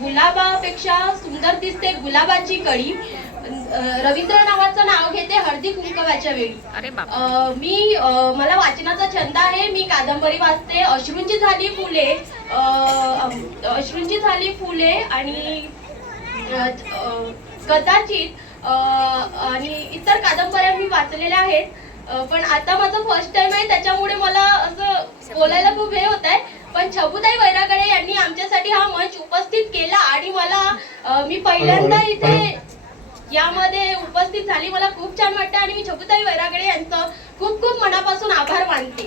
गुलाबापेक्षा सुंदर दिसते गुलाबाची कळी. रवींद्र नावाचं नाव घेते हळदी कुंकवाच्या वेळी. मला वाचनाचा छंद आहे. मी कादंबरी वाचते. अश्रूंची झाली फुले आणि कदाचित आणि इतर कादंबऱ्या मी वाचलेल्या आहेत. पण आता माझं फर्स्ट टाइम आहे, त्याच्यामुळे मला असं बोलायला खूप हे होत आहे. पण छबुताई वैरागडे यांनी आमच्यासाठी हा मंच उपस्थित केला आणि मी पहिल्यांदा इथे यामध्ये उपस्थित झाली. मला खूप छान वाटतं आणि मी छबुताई वैरागडे यांचं खूप खूप मनापासून आभार मानते.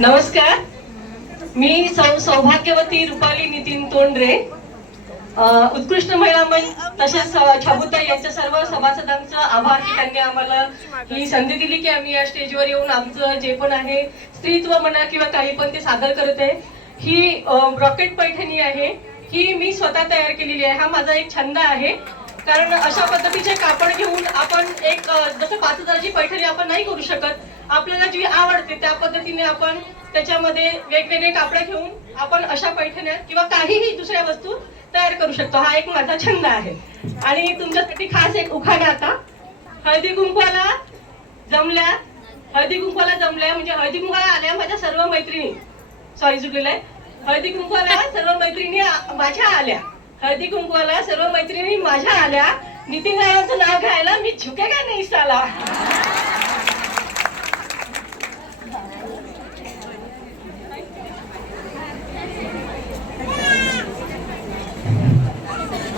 नमस्कार, मी सौभाग्यवती रुपाली नितीन तोंडरे. उत्कृष्ट महिला मंच तसेच छबुताई यांच्या सर्व सभासदांचा आभार की त्यांनी आम्हाला ही संधी दिली की आम्ही या स्टेजवर येऊन आमचं जे पण आहे स्त्रीत्व म्हणा किंवा काही पण ते सादर करत आहे. ही रॉकेट पैठणी आहे, ही मी स्वतः तयार केलेली आहे. हा माझा एक छंद आहे, कारण अशा पद्धतीचे कापड घेऊन आपण एक जसं 5,000ची पैठणी आपण नाही करू शकत. आपल्याला जी आवडते त्या पद्धतीने आपण त्याच्यामध्ये वेगवेगळे कापड घेऊन आपण अशा पैठण्या किंवा काहीही दुसऱ्या वस्तू तयार करू शकतो. हा एक माझा छंद आहे. आणि तुमच्यासाठी खास एक उखाणा आता. हळदी कुंकवाला जमल्या म्हणजे हळदी कुंकवाला आल्या माझ्या सर्व मैत्रिणी. सॉरी चुकलेलं आहे. हळदी कुंकवाला सर्व मैत्रिणी माझ्या आल्या. हळदी कुंकवाला सर्व मैत्रिणी माझ्या आल्या. नितीन रावांचं नाव घ्यायला मी झुकेगा नाही साला.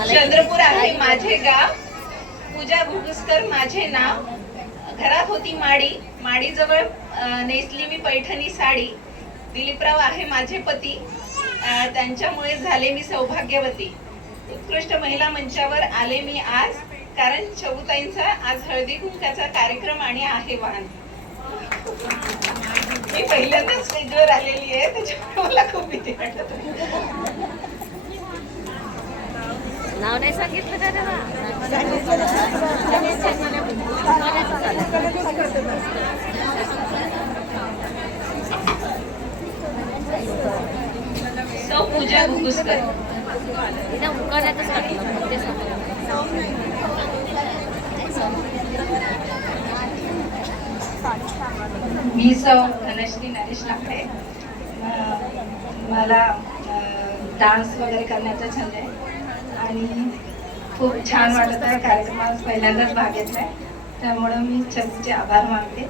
चंद्रपूर आहे माझे गाव. पूजा भुगुसकर माझे नाव. घरात होती माडी जवळ नेसली मी पैठणी साडी. दिलीपराव आहे माझे पती, त्यांच्यामुळे झाले मी सौभाग्यवती. उत्कृष्ट महिला मंचावर आले मी आज, कारण छबुताईंचा आज हळदी कुंकाचा कार्यक्रम आणि आहे वाहन. मी पहिल्यांदा स्टेजवर आलेली आहे, त्याच्यामुळे मला खूप भीती वाटत. नाव नाही सांगितलं का तेव्हा? सौ पूजा भुगुसकर. तिने उकाड्यातच टाकलं ते सांग. मी सौ धनश्री नरेश लाकडे. मला डान्स वगैरे करण्याचा छंद आहे आणि खूप छान वाटत आहे. कार्यक्रमात पहिल्यांदाच भाग घेतलाय, त्यामुळं मी छबूचे आभार मानते.